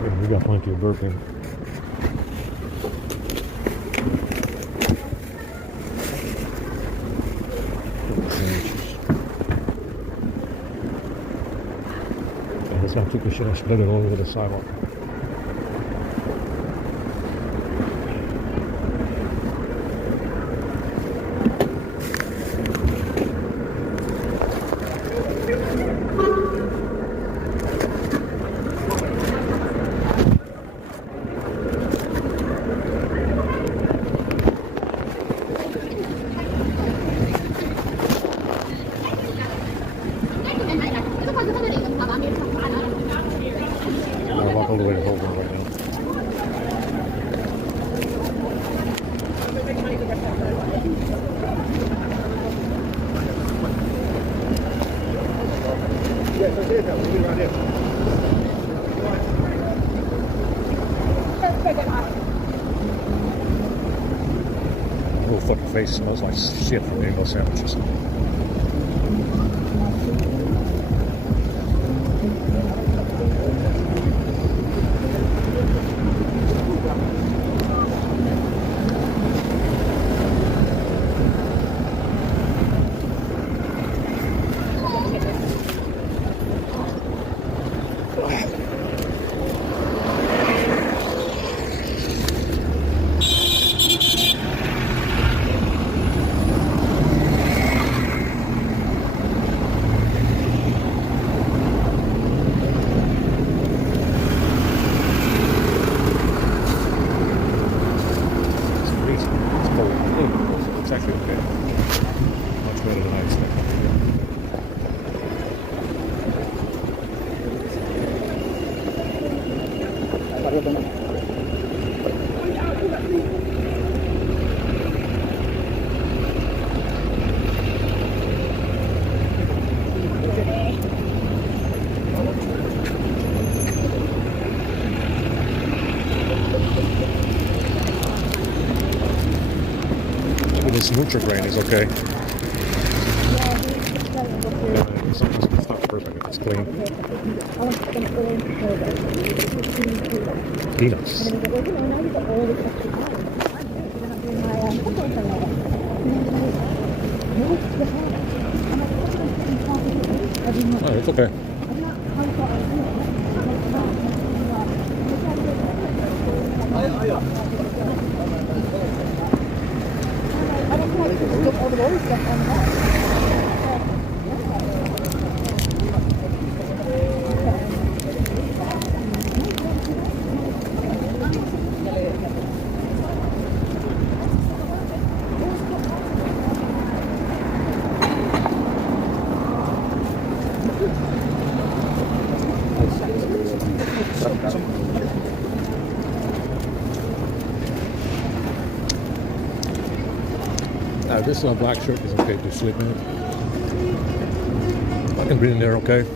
Yeah, we got plenty of burping. Ja, das ist auch typisch spread it all over the sidewalk. I'll walk all the way to Holborn right now. Little fucking face smells like shit from rainbow sandwiches. It's actually okay. Much better than I expected. This Nutrigrain is okay. It's not perfect if it's clean. Peanuts. Oh, it's okay. This black shirt is okay to sleep in. I can breathe in there okay.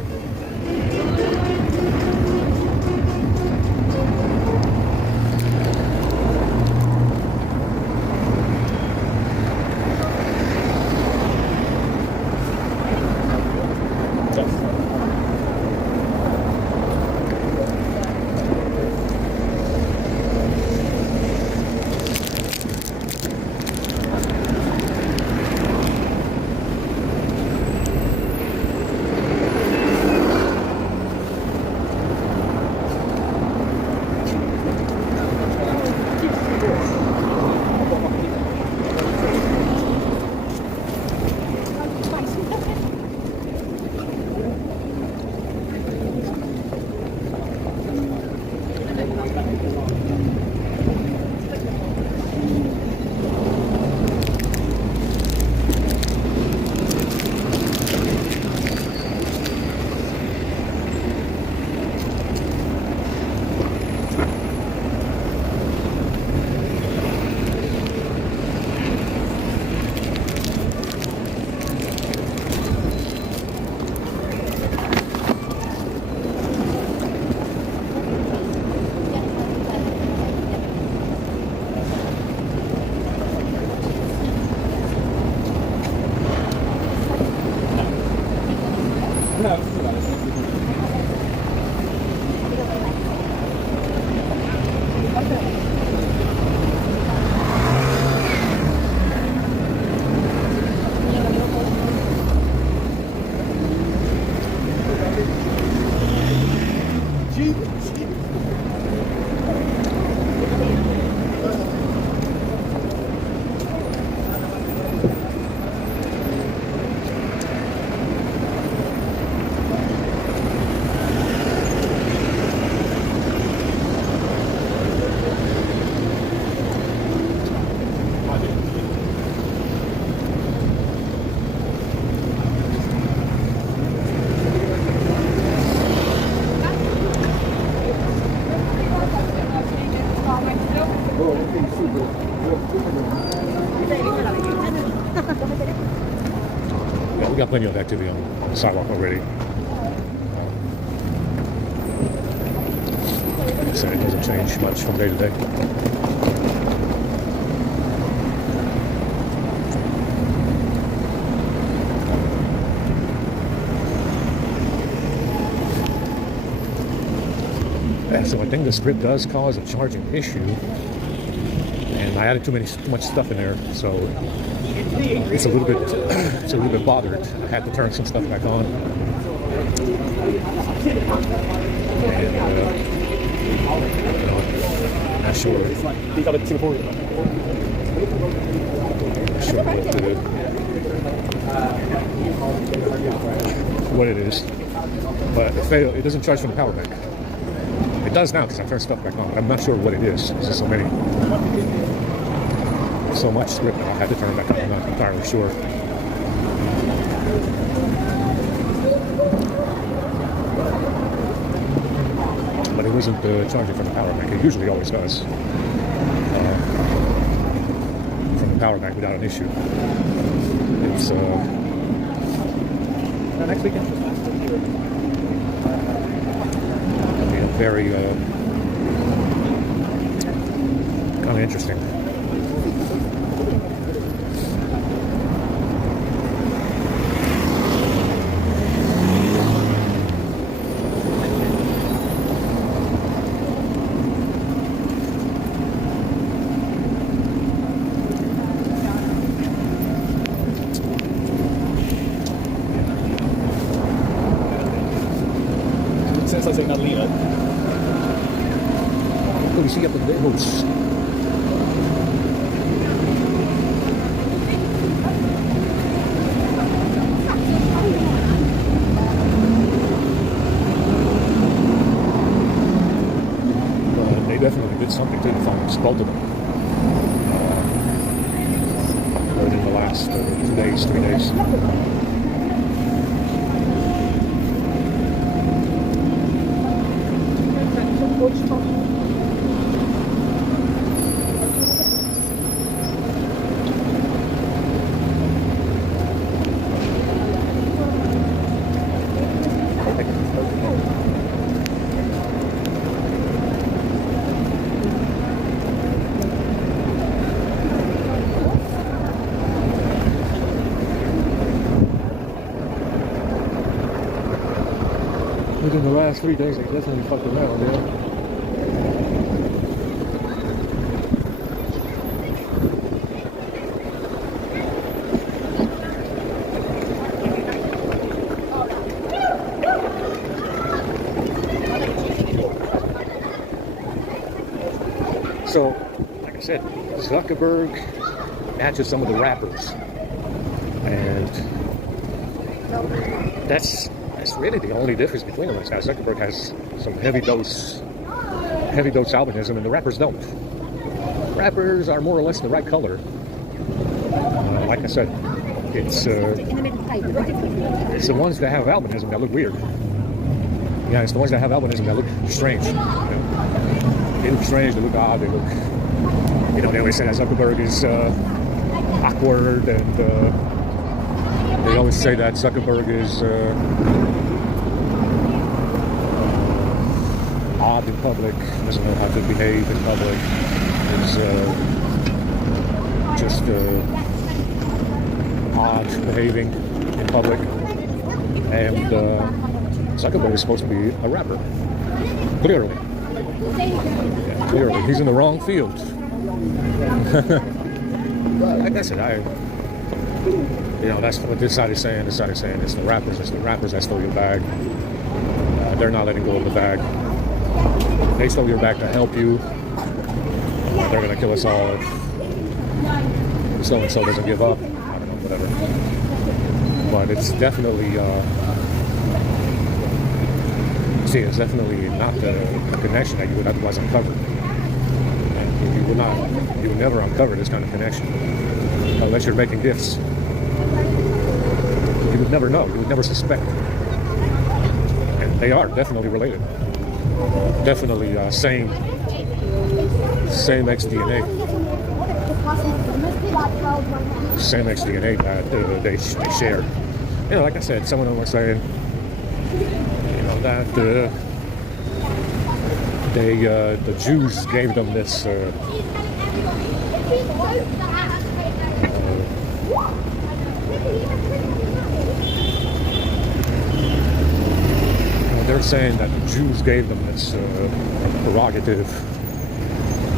Yeah, we got plenty of activity on the sidewalk already. Like I said, it doesn't change much from day to day. Yeah, so I think the script does cause a charging issue, and I added too much stuff in there, so it's a little bit bothered. I had to turn some stuff back on, and not sure what it is, but it doesn't charge from the power bank. It does now because I turned stuff back on. I'm not sure what it is. There's so much script that I had to turn it back on. I'm not entirely sure. But it wasn't charging from the power bank. It usually always does. From the power bank without an issue. It's next weekend. Very kind of interesting. Since I say not leader. We see up the labels. They definitely did something to the phones, both of them. Within the last 2 days, 3 days. Within the last 3 days, they definitely fucked around, yeah. So, like I said, Zuckerberg matches some of the rappers, and that's really the only difference between them. Is that Zuckerberg has some heavy dose albinism, and the rappers don't. Rappers are more or less the right color. Like I said, it's the ones that have albinism that look weird. Yeah, it's the ones that have albinism that look strange. They look strange, they look odd, they look, they always say that Zuckerberg is awkward, and they always say that Zuckerberg is odd in public, doesn't know how to behave in public, is just odd behaving in public, and Zuckerberg is supposed to be a rapper, clearly. Yeah, clearly, he's in the wrong field. Like I said, that's what this side is saying. This side is saying it's the rappers that stole your bag. They're not letting go of the bag. they stole your back to help you. They're gonna kill us all if so and so doesn't give up. I don't know, whatever. But it's definitely it's definitely not the connection that you would otherwise uncover. And you would never uncover this kind of connection unless you're making gifts. You would never know. You would never suspect. And they are definitely related. Definitely same XDNA. Same XDNA that they share. You know, like I said, some of them were saying, you know, that the Jews gave them this. They're saying that the Jews gave them this prerogative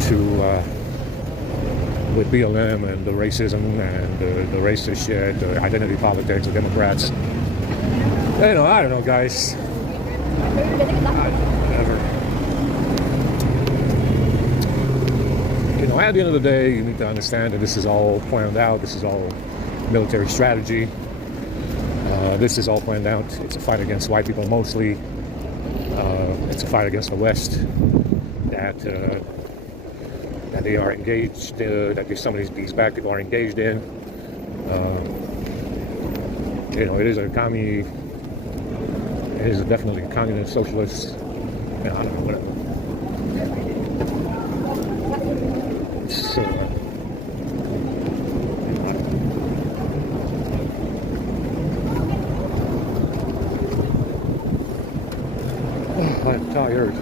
to, with BLM and the racism and the racist shit, the identity politics, the Democrats. You know, I don't know, guys. Whatever. You know, at the end of the day, you need to understand that this is all planned out. This is all military strategy. This is all planned out. It's a fight against white people mostly. It's a fight against the West that they are engaged, that some of these bad people are engaged in. You know, it is definitely a communist, socialist, you know, I don't know, whatever. So, I'm tired.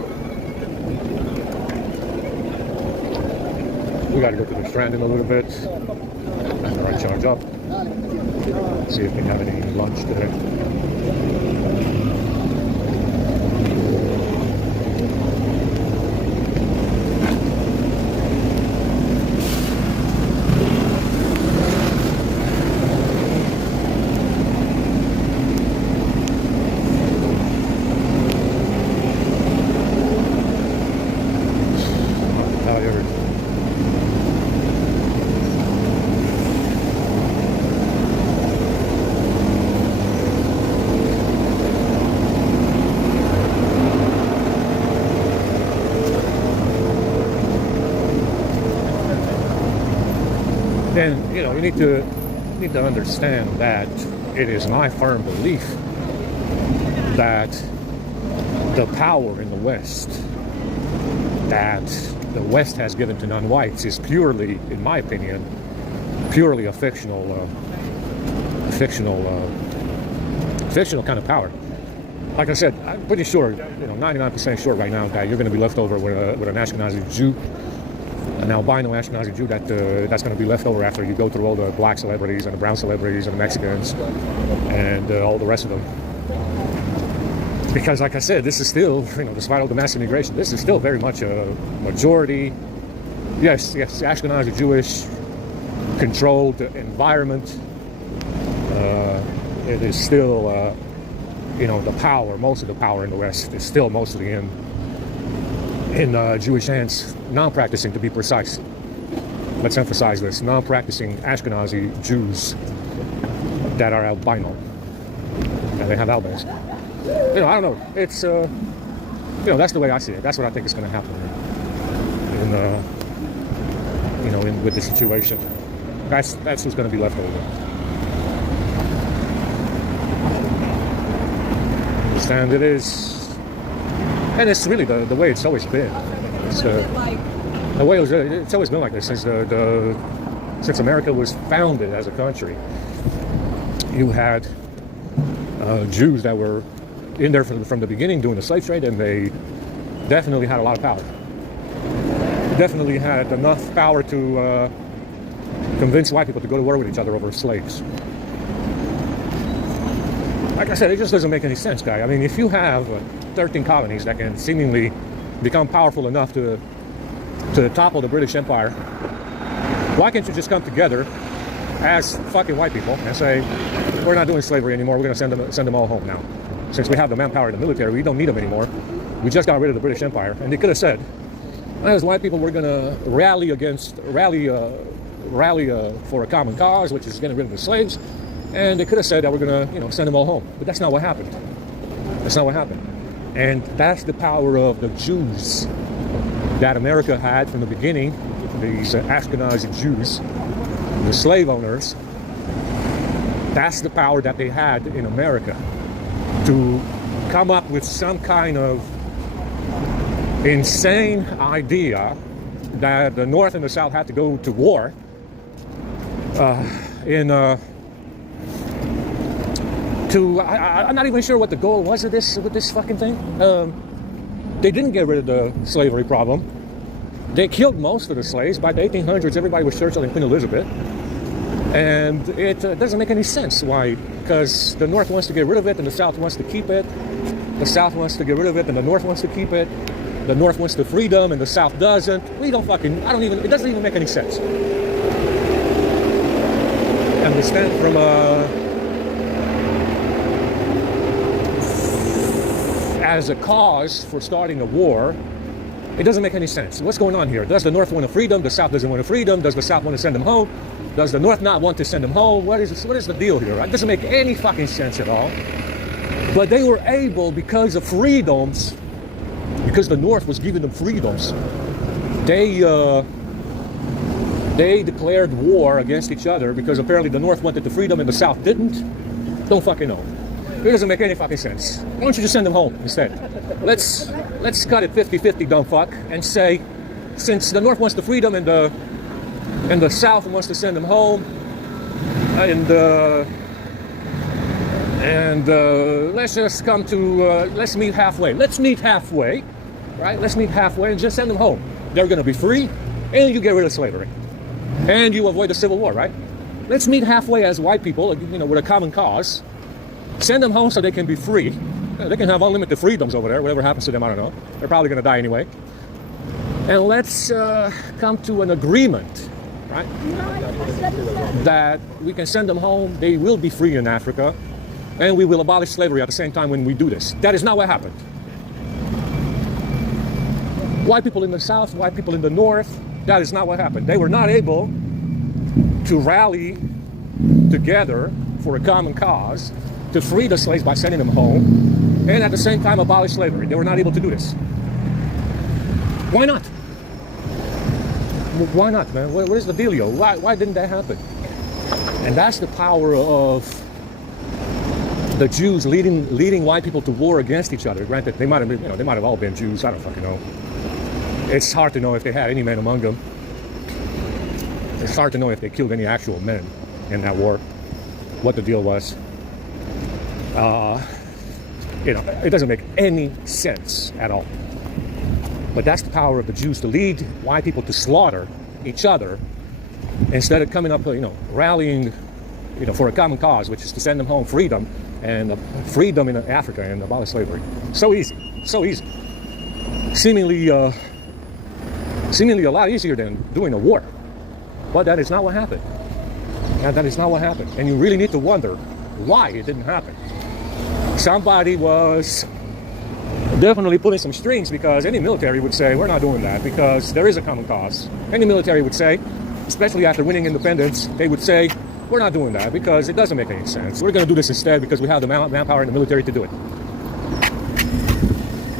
We gotta go to the strand in a little bit after I charge up. See if we have any lunch today. Then, you know, you need to understand that it is my firm belief that the power in the West that the West has given to non-whites is purely, in my opinion, purely a fictional kind of power. Like I said, I'm pretty sure, you know, 99% sure right now that you're going to be left over with an Ashkenazi Jew, an albino Ashkenazi Jew that's going to be left over after you go through all the black celebrities and the brown celebrities and the Mexicans and all the rest of them. Because, like I said, this is still, you know, despite all the mass immigration, this is still very much a majority, yes, Ashkenazi Jewish controlled environment. It is still, you know, the power, most of the power in the West is still mostly in Jewish hands, non-practicing to be precise. Let's emphasize this, non-practicing Ashkenazi Jews that are albino. And they have albins. You know, I don't know. It's, you know, that's the way I see it. That's what I think is going to happen you know, with this situation. That's who's going to be left over. Understand it is, and it's really the way it's always been. It's the way it's always been like this since since America was founded as a country. You had Jews that were in there from the beginning doing the slave trade, and they definitely had a lot of power. Definitely had enough power to convince white people to go to war with each other over slaves. Like I said, it just doesn't make any sense, guy. I mean, if you have 13 colonies that can seemingly become powerful enough to topple the British Empire, why can't you just come together as fucking white people and say, we're not doing slavery anymore, we're going to send them all home now. Since we have the manpower in the military, we don't need them anymore. We just got rid of the British Empire, and they could have said, as white people, we're going to rally for a common cause, which is getting rid of the slaves. And they could have said that we're going to, send them all home. But that's not what happened. That's not what happened. And that's the power of the Jews that America had from the beginning. These Ashkenazi Jews, the slave owners. That's the power that they had in America to come up with some kind of insane idea that the North and the South had to go to war I'm not even sure what the goal was of this with this fucking thing. They didn't get rid of the slavery problem. They killed most of the slaves. By the 1800s, everybody was Churchill and Queen Elizabeth. And it doesn't make any sense. Why? Because the North wants to get rid of it and the South wants to keep it. The South wants to get rid of it and the North wants to keep it. The North wants the freedom and the South doesn't. It doesn't even make any sense. And we stand from as a cause for starting a war, it doesn't make any sense. What's going on here? Does the North want a freedom? The South doesn't want a freedom? Does the South want to send them home? Does the North not want to send them home? What is the deal here? It doesn't make any fucking sense at all. But they were able, because of freedoms, because the North was giving them freedoms, they declared war against each other because apparently the North wanted the freedom and the South didn't. Don't fucking know. It doesn't make any fucking sense. Why don't you just send them home instead? Let's cut it 50-50, dumb fuck, and say, since the North wants the freedom and the South wants to send them home, and let's just come to let's meet halfway. Let's meet halfway, right? Let's meet halfway and just send them home. They're going to be free, and you get rid of slavery, and you avoid the Civil War, right? Let's meet halfway as white people, with a common cause. Send them home so they can be free. They can have unlimited freedoms over there. Whatever happens to them, I don't know. They're probably going to die anyway. And let's come to an agreement, right? That we can send them home. They will be free in Africa. And we will abolish slavery at the same time when we do this. That is not what happened. White people in the South, white people in the North, that is not what happened. They were not able to rally together for a common cause to free the slaves by sending them home, and at the same time abolish slavery. They were not able to do this. Why not? Why not, man? What is the dealio? Why didn't that happen? And that's the power of the Jews leading white people to war against each other. Granted, they might have all been Jews. I don't fucking know. It's hard to know if they had any men among them. It's hard to know if they killed any actual men in that war. What the deal was. It doesn't make any sense at all. But that's the power of the Jews, to lead white people to slaughter each other instead of coming up, rallying, for a common cause, which is to send them home freedom and freedom in Africa and abolish slavery. So easy, so easy. Seemingly a lot easier than doing a war. But that is not what happened. That is not what happened. And you really need to wonder why it didn't happen. Somebody was definitely pulling some strings, because any military would say, we're not doing that because there is a common cause. Any military would say, especially after winning independence, they would say, we're not doing that because it doesn't make any sense. We're going to do this instead because we have the manpower in the military to do it.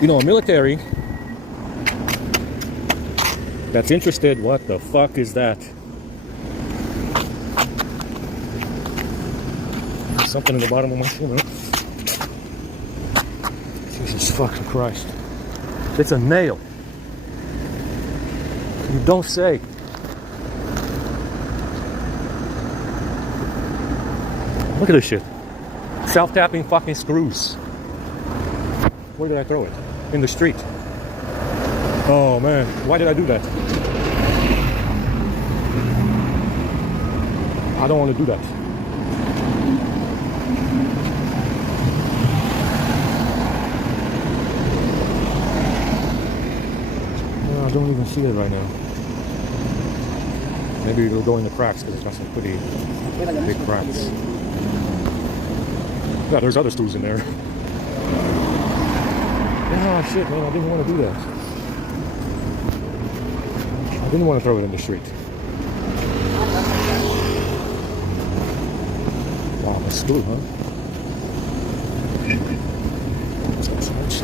A military that's interested, what the fuck is that? Something in the bottom of my shoe, man. Jesus fucking Christ. It's a nail. You don't say. Look at this shit. Self-tapping fucking screws. Where did I throw it? In the street. Oh man, why did I do that? I don't want to do that. I don't even see it right now. Maybe it'll go in the cracks because it's got some pretty big cracks. Yeah, there's other screws in there. Ah, shit, man, I didn't want to do that. I didn't want to throw it in the street. Wow, that's school, huh? That's nice.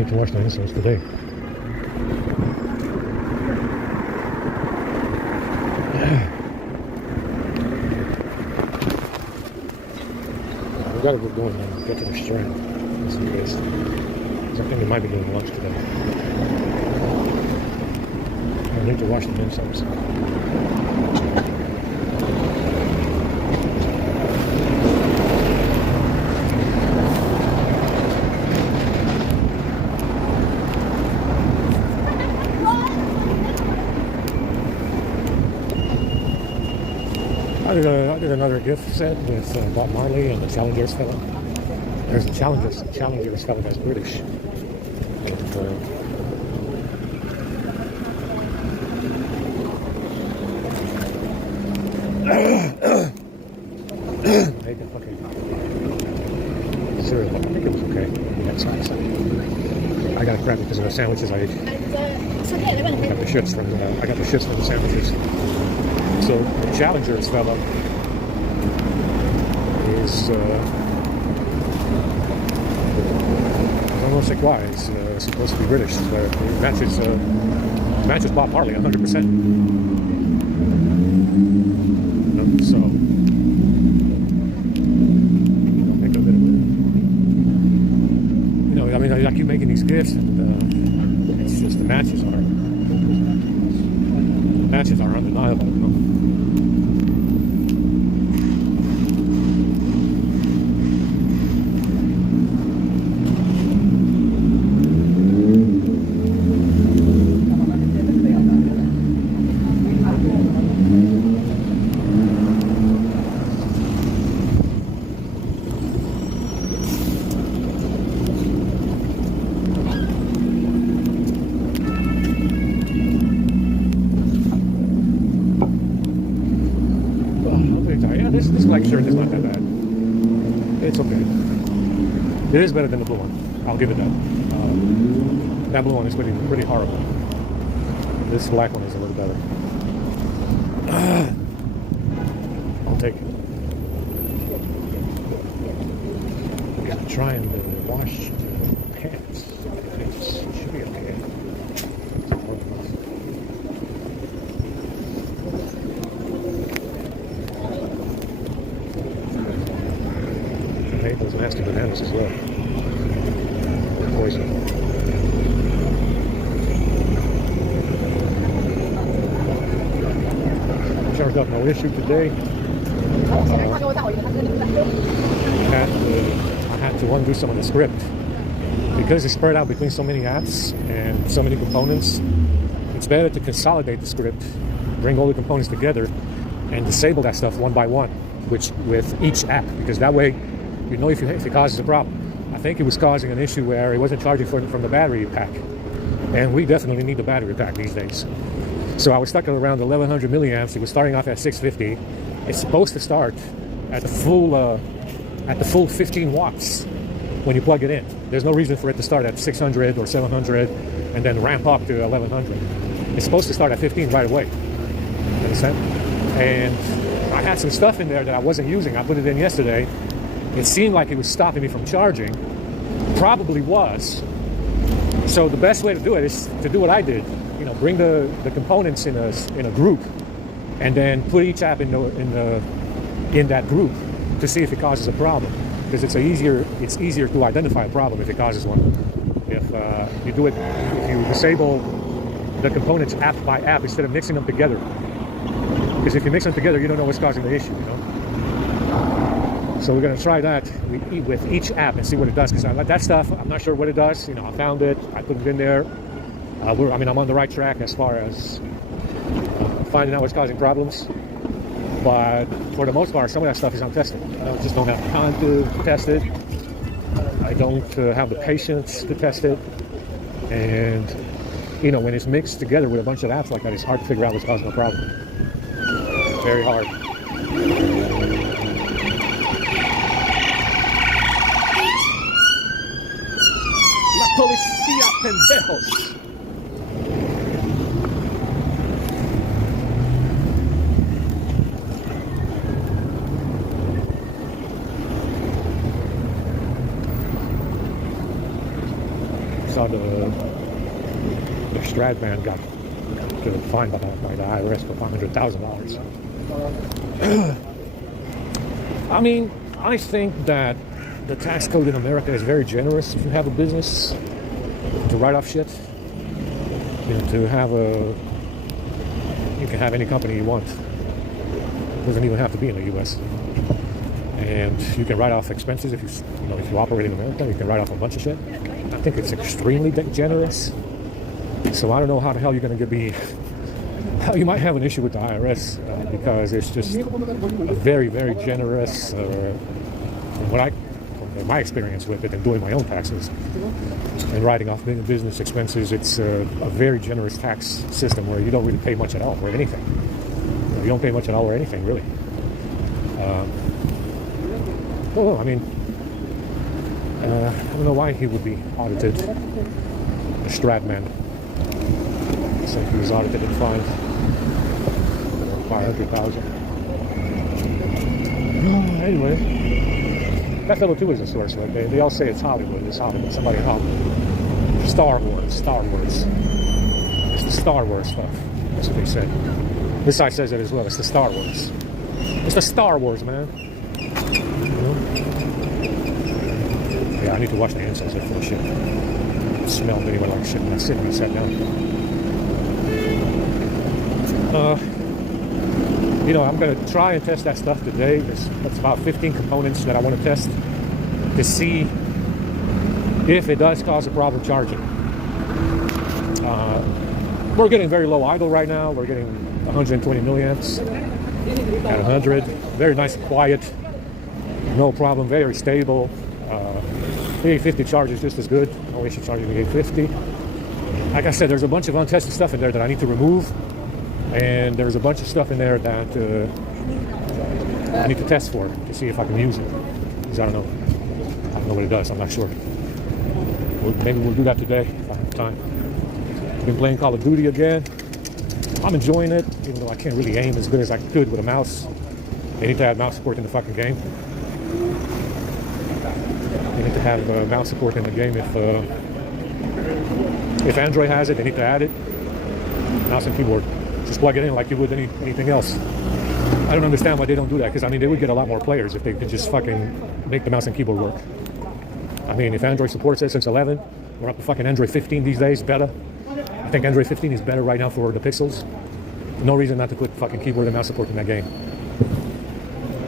To wash the insoles today. We gotta get going now. Get to the strand. I think we might be doing lunch today. I need to wash the insoles. I did another gift set with Bob Marley and the Challengers fellow. There's a Challengers fellow that's British. And, make a fucking cereal. I think it was okay. That size. I got a crap because of the sandwiches I ate. I got the shits from the sandwiches. So the Challenger's fella is, I don't know why, he's supposed to be British, but he matches Bob Harley 100%. So, I mean, I keep making these gifts, and it's just the matches are undeniable. This black shirt is not that bad. It's okay. It is better than the blue one. I'll give it that. That blue one is pretty horrible. This black one is a little better. I'll take it. I gotta try and wash the pants. It should be okay. Those nasty bananas as well. Poison. Charged up no issue today. I had to undo some of the script because it's spread out between so many apps and so many components. It's better to consolidate the script, bring all the components together, and disable that stuff one by one, which with each app, because that way you know if it causes a problem. I think it was causing an issue where it wasn't charging from the battery pack, and we definitely need the battery pack these days. So I was stuck at around 1100 milliamps. It was starting off at 650. It's supposed to start at the full 15 watts when you plug it in. There's no reason for it to start at 600 or 700 and then ramp up to 1100. It's supposed to start at 15 right away. Understand? And I had some stuff in there that I wasn't using. I put it in yesterday. It seemed like it was stopping me from charging. Probably was. So the best way to do it is to do what I did. Bring the components in a group, and then put each app in that group to see if it causes a problem. Because it's easier to identify a problem if it causes one. If you disable the components app by app instead of mixing them together. Because if you mix them together, you don't know what's causing the issue. So we're going to try that with each app and see what it does. Because that stuff, I'm not sure what it does. I found it. I put it in there. I'm on the right track as far as finding out what's causing problems. But for the most part, some of that stuff is untested. I just don't have time to test it. I don't have the patience to test it. And, when it's mixed together with a bunch of apps like that, it's hard to figure out what's causing the problem. Very hard. La policía, pendejos. Saw the Strad man got fined by the IRS for $500,000. I mean, I think that the tax code in America is very generous if you have a business to write off shit. You can have any company you want. It doesn't even have to be in the U.S. And you can write off expenses if you operate in America. You can write off a bunch of shit. I think it's extremely generous. So I don't know how the hell you're going to how you might have an issue with the IRS because it's just a very, very generous. From my experience with it and doing my own taxes and writing off business expenses, it's a very generous tax system where you don't really pay much at all or anything. You don't pay much at all or anything, really. I don't know why he would be audited. The Strat man. So he was audited and fined. 500,000. Anyway, that fellow too is a source. Right? They all say it's Hollywood. It's Hollywood. Somebody in Hollywood. Star Wars. Star Wars. It's the Star Wars stuff. That's what they say. This side says it as well. It's the Star Wars. It's the Star Wars, man. You know? Yeah, I need to wash the hand sanitizer. They're full of shit. It smelled anyway like shit when I sit and I sat down. You know, I'm going to try and test that stuff today. That's about 15 components that I want to test to see if it does cause a problem charging. We're getting very low idle right now. We're getting 120 milliamps at 100. Very nice and quiet. No problem. Very stable. The 850 charge is just as good. No issue charging the 850. Like I said, there's a bunch of untested stuff in there that I need to remove. And there's a bunch of stuff in there that I need to test for to see if I can use it. Because I don't know what it does. I'm not sure. Maybe we'll do that today if I have time. I've been playing Call of Duty again. I'm enjoying it, even though I can't really aim as good as I could with a mouse. They need to add mouse support in the fucking game. They need to have mouse support in the game. If Android has it, they need to add it. Mouse and keyboard. Just plug it in like you would anything else. I don't understand why they don't do that, because I mean they would get a lot more players if they could just fucking make the mouse and keyboard work. I mean, if Android supports it since 11, we're up to fucking Android 15 these days, beta. I think Android 15 is better right now for the Pixels. No reason not to put fucking keyboard and mouse support in that game.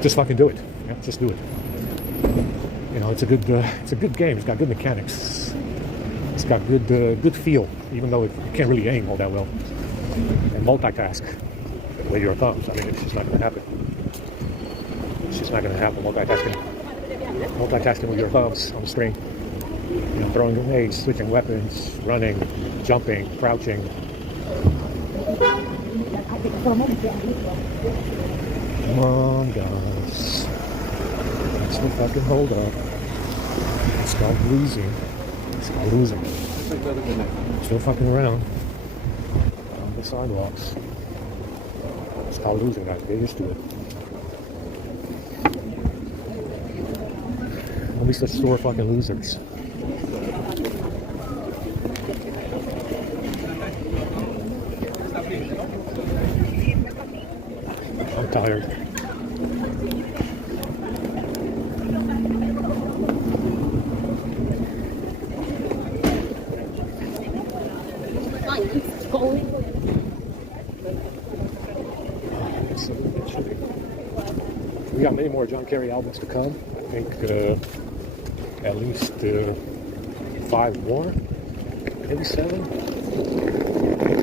Just fucking do it. Yeah, just do it. You know, it's a good game. It's got good mechanics. It's got good feel, even though you can't really aim all that well. And multitask with your thumbs. I mean, it's just not going to happen. It's just not going to happen. Multitasking with your thumbs on the screen. You know, throwing grenades, switching weapons, running, jumping, crouching. Come on, guys. Let's fucking hold up. It's called losing. It's called losing. Still fucking around. Sidewalks. It's called losing, guys. Get used to it. At least let's store fucking losers. I'm tired. We got many more John Kerry albums to come. I think at least 5 more, maybe 7.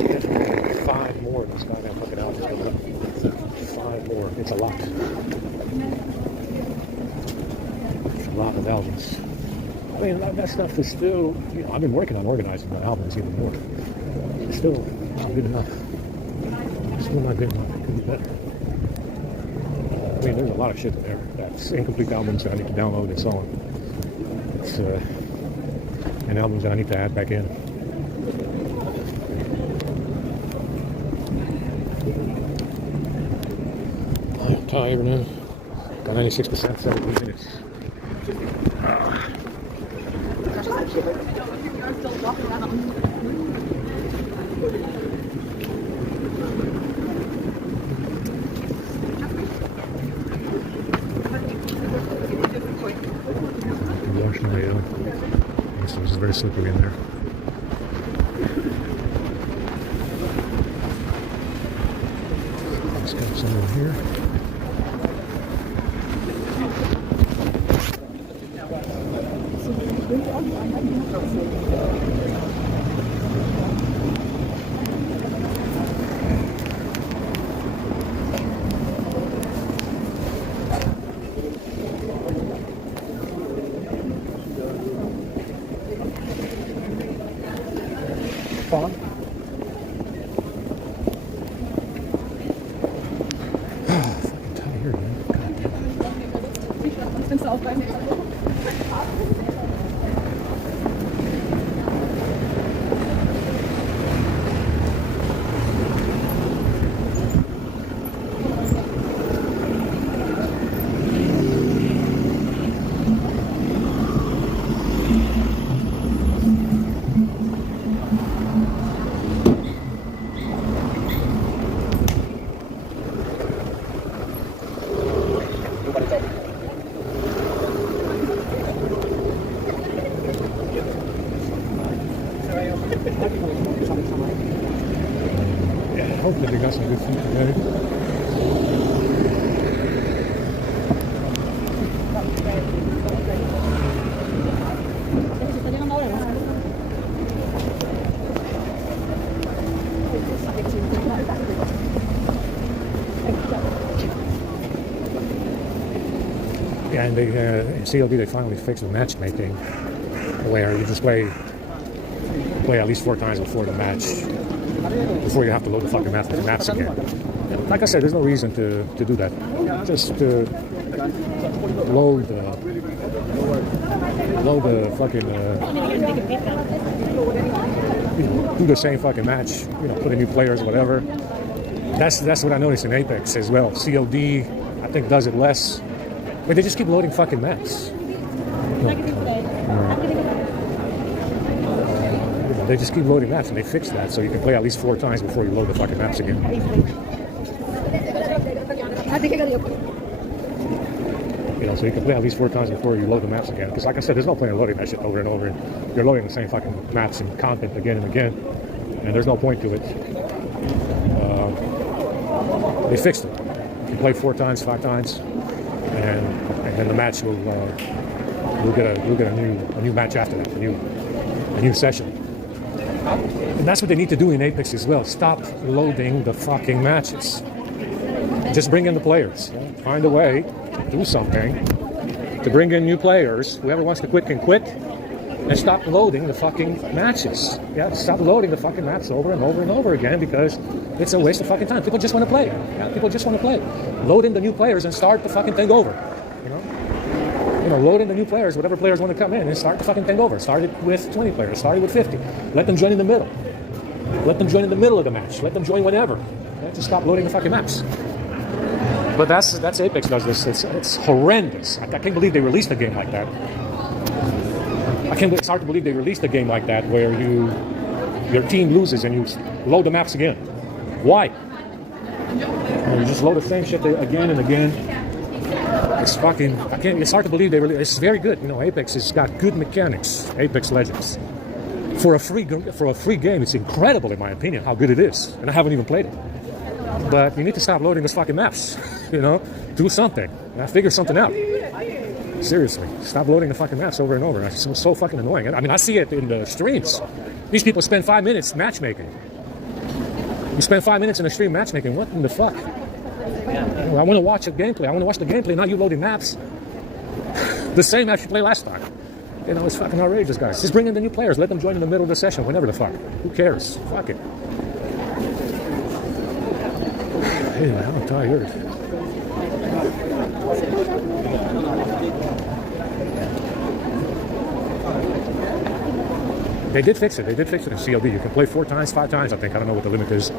Definitely 5 more of these goddamn fucking albums coming up. 5 more. It's a lot. It's a lot of albums. I mean, that stuff is still, you know, I've been working on organizing my albums even more. It's still not good enough. It's still not good enough. It could be better. I mean, there's a lot of shit in there that's incomplete albums that I need to download and so on. It's and albums that I need to add back in. I'm tired now. Got 96%, 17 minutes. It's very slippery in there. Let's get some in here. Fun. Fucking tired, man. They got some good food today. Yeah, and in COD they finally fixed the matchmaking, where you just play at least 4 times before the match, before you have to load the fucking maps again. Like I said, there's no reason to do that. Just to load the fucking do the same fucking match. Put in new players, whatever. That's what I noticed in Apex as well. COD, I think, does it less. But they just keep loading fucking maps. They just keep loading maps, and they fixed that, so you can play at least 4 times before you load the fucking maps again. So you can play at least 4 times before you load the maps again. Because like I said, there's no point in loading that shit over and over. You're loading the same fucking maps and content again and again, and there's no point to it. They fixed it. You play 4 times, 5 times, and then the match will get a new match after that, a new session. And that's what they need to do in Apex as well. Stop loading the fucking matches. Just bring in the players. Find a way, do something to bring in new players. Whoever wants to quit can quit, and stop loading the fucking matches. Yeah, stop loading the fucking maps over and over and over again, because it's a waste of fucking time. People just want to play. Yeah, people just want to play. Load in the new players and start the fucking thing over. Load in the new players, whatever players want to come in, and start the fucking thing over. Start it with 20 players. Start it with 50. Let them join in the middle. Let them join in the middle of the match. Let them join whenever. Just stop loading the fucking maps. But that's Apex does this. It's horrendous. I can't believe they released a game like that. It's hard to believe they released a game like that where your team loses and you load the maps again. Why? You just load the same shit again and again. It's fucking. It's hard to believe they really. It's very good. Apex has got good mechanics. Apex Legends. For a free game, it's incredible in my opinion how good it is. And I haven't even played it. But you need to stop loading those fucking maps. Do something. Figure something out. Seriously, stop loading the fucking maps over and over. It's so fucking annoying. I mean, I see it in the streams. These people spend 5 minutes matchmaking. You spend 5 minutes in a stream matchmaking. What in the fuck? I want to watch a gameplay. I want to watch the gameplay. Now you loading maps. The same match you played last time. It's fucking outrageous, guys. Just bring in the new players. Let them join in the middle of the session, whenever the fuck. Who cares? Fuck it. Anyway, I'm tired. They did fix it. They did fix it in CLD. You can play 4 times, 5 times, I think. I don't know what the limit is.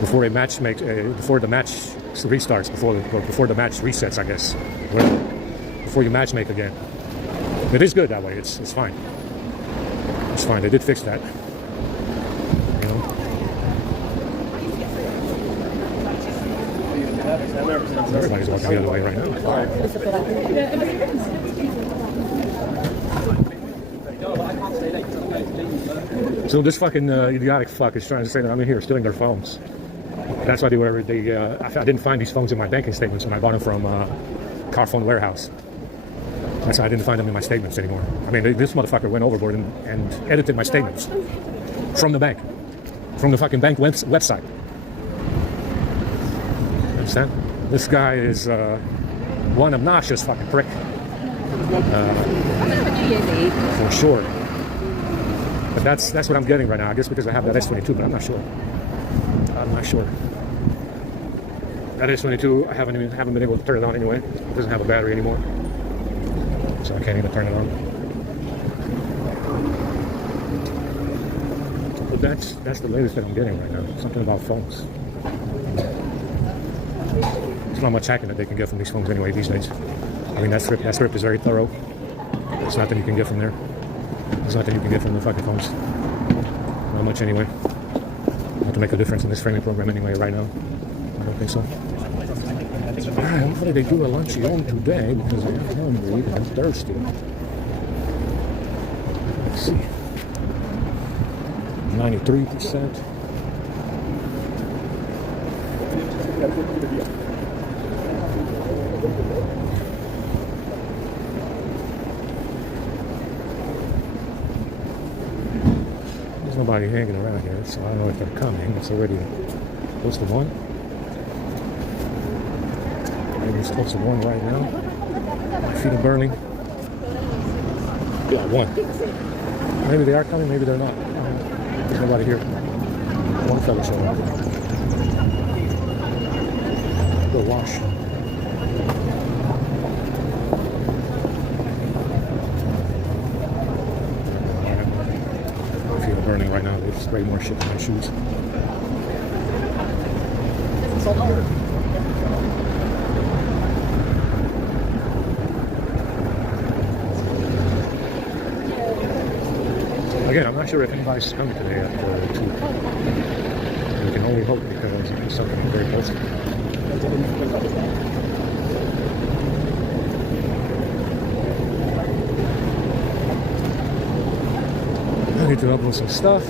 Before the match restarts, before the match resets, I guess. Before you match make again. It is good that way. It's fine. It's fine. They did fix that. Everybody's walking the other way right now. So this fucking idiotic fuck is trying to say that I'm in here stealing their phones. That's why I didn't find these phones in my banking statements when I bought them from Car Phone Warehouse. That's why I didn't find them in my statements anymore. I mean, this motherfucker went overboard and edited my statements from the bank, from the fucking bank website. Understand? This guy is one obnoxious fucking prick. For sure. But that's what I'm getting right now. I guess because I have that S22, but I'm not sure. I'm not sure. That S22, I haven't been able to turn it on anyway. It doesn't have a battery anymore, so I can't even turn it on. But that's the latest that I'm getting right now. Something about phones. There's not much hacking that they can get from these phones anyway these days. I mean, that script is very thorough. There's nothing you can get from there. There's nothing you can get from the fucking phones. Not much anyway. Not to make a difference in this framing program anyway right now. I don't think so. Alright, hopefully they do a lunchy on today because I'm hungry and I'm thirsty. Let's see. 93%. There's nobody hanging around here, so I don't know if they're coming. It's already close to 1. Maybe it's close to 1 right now. My feet are burning. Yeah, 1. Maybe they are coming, maybe they're not. There's nobody here. 1 fella showing up. Go wash. My feet are burning right now. They spray more shit in my shoes. Again, I'm not sure if anybody's coming today at 2. We can only hope because it's something very close. I need to upload some stuff.